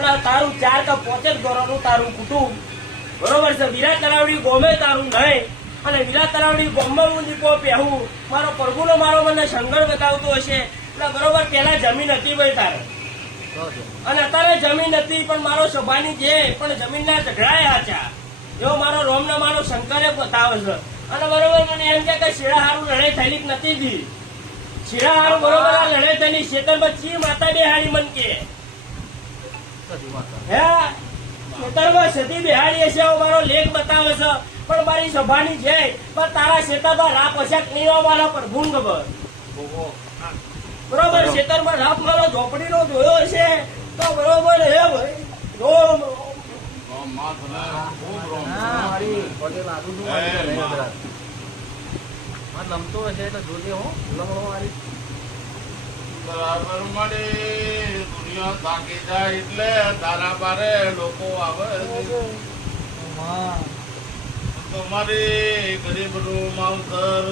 અને તારું 4 કે 5 ઘરોનું તારું કુટુંબ, બરોબર છે. વીરા તલાવડી ગોમે તારું નહીં, અને વીરા તલાવડી ગોમમાં હું દીપો પહેવું, મારો પ્રભુનો મારો મને સંગણ બતાવતો હશે. એટલે બરોબર પેલા જમીન હતી ભાઈ તારે, અને અત્યારે જમીન નથી, પણ મારો સભાની છે, પણ જમીનના ઝઘડાયા હતા. એવો મારો રોમનો મારો શંકરે બતાવે છે. અને બરોબર મને એમ કે શેડા હારું લડાઈ થયેલી નથી દી, શેડા હારું બરોબર આ લડાઈ થયેલી ખેતરમાં ચી માતા બેહાડી મન કે હે ખેતરમાં સતી બેહાડી હશે, મારો લેખ બતાવે છે. પણ મારી સભાની છે, પણ તારા ખેતરમાં રાપ હશે નહીં મારા પ્રભુ ખબર, બરોબર. ખેતરમાં રાપ મારો ઝોપડીનો જોયો હશે તો બરોબર હે ભાઈ. રોમ લમતો હશે એટલે જોજે હો લમણો વાળી બરાબર મળે. દુનિયા થાકી જાય એટલે તારા બારે લોકો આવે. તમારી ગરીબ નું માવતર